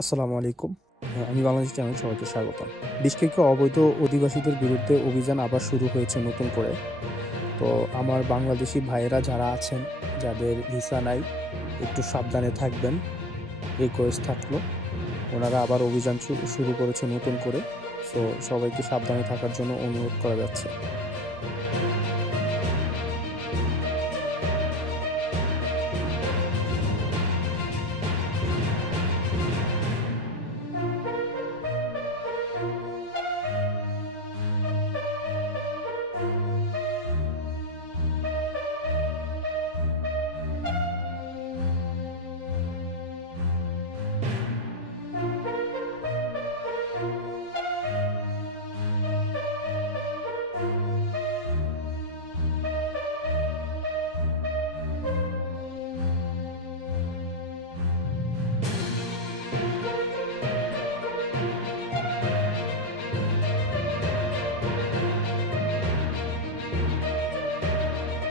আসসালামু আলাইকুম। আমি বাংলাদেশ চ্যানেল সবাইকে স্বাগতম। বিশকেকে অবৈধ অধিবাসীদের বিরুদ্ধে অভিযান আবার শুরু হয়েছে নতুন করে। তো আমার বাংলাদেশি ভাইয়েরা যারা আছেন, যাদের ভিসা নাই, একটু সাবধানে থাকবেন। রিকোয়েস্ট থাকলো। ওনারা আবার অভিযান শুরু করেছে নতুন করে। সো সবাইকে সাবধানে থাকার জন্য অনুরোধ করা যাচ্ছে।